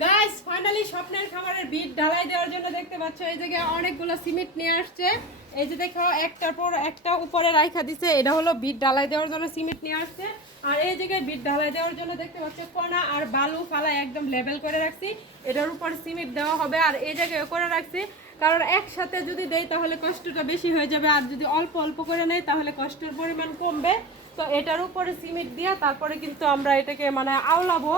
Guys finally স্বপ্নের খামারের bit ঢালাই দেওয়ার জন্য দেখতে পাচ্ছ, এই জায়গায় অনেকগুলো সিমেন্ট নিয়ে আসছে। এই যে দেখো, একটার পর একটা উপরে রাইখা দিছে, এটা হলো বিট ঢালাই দেওয়ার জন্য সিমেন্ট নিয়ে আসছে। আর এই জায়গায় বিট ঢালাই দেওয়ার জন্য দেখতে পাচ্ছ, কণা আর বালু ফালা একদম লেভেল করে রাখছি। এটার উপর সিমেন্ট দেওয়া হবে, আর এই জায়গায় করে রাখছি। কারণ একসাথে যদি দেয় তাহলে কষ্টটা বেশি হয়ে যাবে। আর যদি অল্প অল্প করে নেয় তাহলে কষ্টের পরিমাণ কমবে। তো এটার উপরে সিমেন্ট দিয়ে, তারপরে কিন্তু আমরা এটাকে মানে আওলাবো।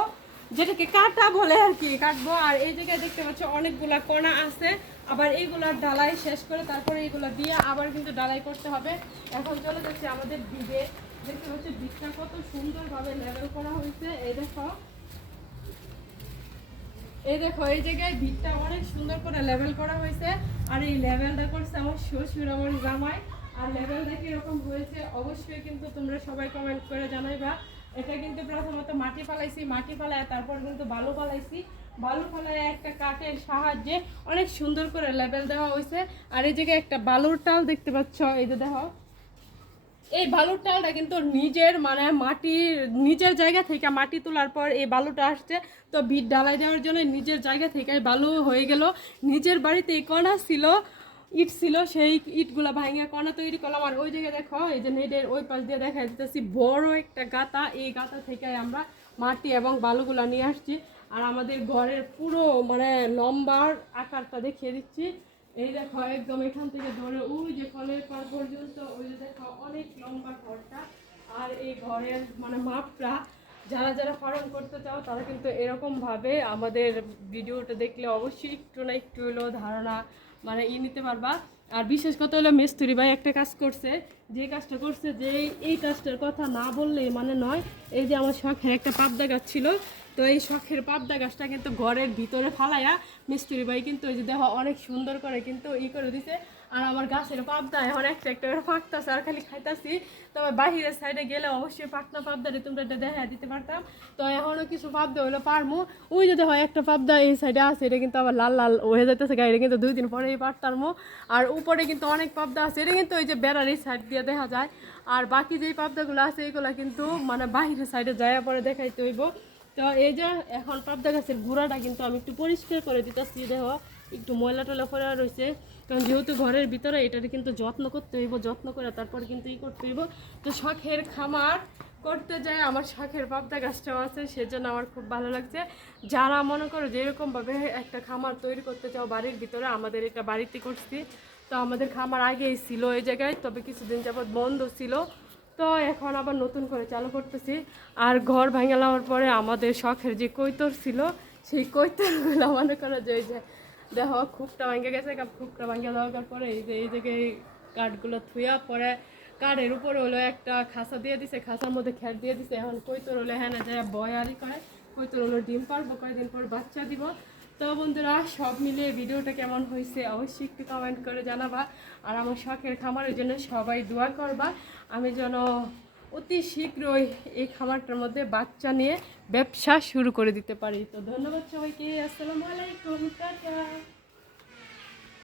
যেটাকে কাটা বলে আর কি, কাটবো। আর এই জায়গায় দেখতে পাচ্ছ অনেকগুলা কণা আছে। আবার এইগুলার ডালাই শেষ করে তারপরে এইগুলা দিয়ে আবার কিন্তু ডালাই করতে হবে। এখন চলে যাচ্ছে আমাদের দিকে। দেখতে পাচ্ছ দিকটা কত সুন্দরভাবে লেভেল করা হয়েছে। এই দেখো। এই দেখো, এই জায়গায় ভিতটা অনেক সুন্দর করে লেভেল করা হয়েছে। আর এই লেভেলটা করছে আমার শ্বশুর, আমার জামাই। আর লেভেল লেভেলটা কীরকম হয়েছে অবশ্যই কিন্তু তোমরা সবাই কমেন্ট করে জানাইবা। এটা কিন্তু প্রথমত মাটি ফালাইছি, মাটি ফালায় তারপর কিন্তু বালু ফালাইছি। বালু ফালায় একটা কাঠের সাহায্যে অনেক সুন্দর করে লেবেল দেওয়া হয়েছে। আর এই জায়গায় একটা বালুর টাল দেখতে পাচ্ছ, এই যে দেখো। এই বালুর টালটা কিন্তু নিজের মানে মাটির, নিজের জায়গা থেকে মাটি তোলার পর এই বালুটা আসছে। তো বিট ডালাই দেওয়ার জন্য নিজের জায়গা থেকে বালু হয়ে গেল। নিজের বাড়িতে এই কণা ছিল ইট ছিল, সেই ইটগুলা ভাঙিয়ে কণা তৈরি করলাম। আর ওই জায়গায় দেখো, এই যে নেটের ওই পাশ দিয়ে দেখা দিতেছি বড় একটা গাতা। এই গাতা থেকে আমরা মাটি এবং বালুগুলা নিয়ে আসছি। আর আমাদের ঘরের পুরো মানে লম্বার আকারটা দেখিয়ে দিচ্ছি। এই দেখো, একদম এখান থেকে ধরে, ওই যে কলের পার পর্যন্ত, ওই যে দেখো, অনেক লম্বা ঘরটা। আর এই ঘরের মানে মাপটা যারা যারা ফরম করতে চাও, তারা কিন্তু এরকম ভাবে আমাদের ভিডিওটা দেখলে অবশ্যই একটু না একটু হলেও ধারণা মানে ই নিতে পারবা। আর বিশেষ কথা হলো মিস্ত্রি ভাই একটা কাজ করছে, যে কাজটা করছে যে এই কাজটার কথা না বললেই মানে নয়। এই যে আমার শখের একটা পাবদা গাছ ছিল, তো এই শখের পাবদা গাছটা কিন্তু ঘরের ভিতরে ফালাইয়া মিস্তুরি ভাই কিন্তু ওই যে দেখো অনেক সুন্দর করে কিন্তু ই করে দিছে। আর আমার গাছের পাবদা এখন একটা একটা করে ফাঁকতেছে আর খালি খাইতাছি। তবে বাহিরের সাইডে গেলে অবশ্যই পাকনা পাবদারে তোমরা এটা দেখা দিতে পারতাম। তো এখনও কিছু পাবদা হলো পারমু। ওই যদি হয় একটা পাবদা এই সাইডে আছে, এটা কিন্তু আবার লাল লাল হয়ে যাইতেছে গাড়ি কিন্তু দুই দিন পরেই পারতামও আর উপরে কিন্তু অনেক পাবদা আছে, এটা কিন্তু ওই যে বেড়ার এই সাইড দিয়ে দেখা যায়। আর বাকি যেই পাবদাগুলো আছে এইগুলো কিন্তু মানে বাহিরের সাইডে যাওয়ার পরে দেখাইতে হইব। তো এই যে এখন পাবদা গাছের গুঁড়াটা কিন্তু আমি একটু পরিষ্কার করে দিতেছি, দেখো। একটু ময়লা টয়লা করা রয়েছে। কারণ যেহেতু ঘরের ভিতরে এটার কিন্তু যত্ন করতে হইব, যত্ন করে তারপর কিন্তু ই করতে হইব। তো শখের খামার করতে যায়, আমার শখের পাবদা গাছটাও আছে, সেজন্য আমার খুব ভালো লাগছে। যারা মনে করো যে এরকমভাবে একটা খামার তৈরি করতে চাও, বাড়ির ভিতরে আমাদের এটা বাড়িতে করছি। তো আমাদের খামার আগেই ছিল এই জায়গায়, তবে কিছুদিন যাবৎ বন্ধ ছিল। তো এখন আবার নতুন করে চালু করতেছি। আর ঘর ভাঙে নেওয়ার পরে আমাদের শখের যে কৈতর ছিল, সেই কৈতরগুলো মনে করো যে দেখো খুবটা ভাঙে গেছে খুবটা ভাঙে দেওয়ার পরে এই যে, এই জায়গায় কাঠগুলো থুয়া পরে কাঠের উপরে হলো একটা খাসা দিয়ে দিছে খাসার মধ্যে খ্যাট দিয়ে দিছে। এখন কৈতর হলো হ্যাঁ না যায় বয়ারি করে, কৈতর হলো ডিম পারব কয়েকদিন পর বাচ্চা দিব। তো বন্ধুরা, সব মিলিয়ে ভিডিওটা কেমন হয়েছে অবশ্যই একটু কমেন্ট করে জানাবা। আর আমার শখের খামারের জন্য সবাই দোয়া করবা। আমি যেন অতি শীঘ্রই এই খামারটার মধ্যে বাচ্চা নিয়ে ব্যবসা শুরু করে দিতে পারি। তো ধন্যবাদ সবাইকে। আসসালামু আলাইকুম। টাটা।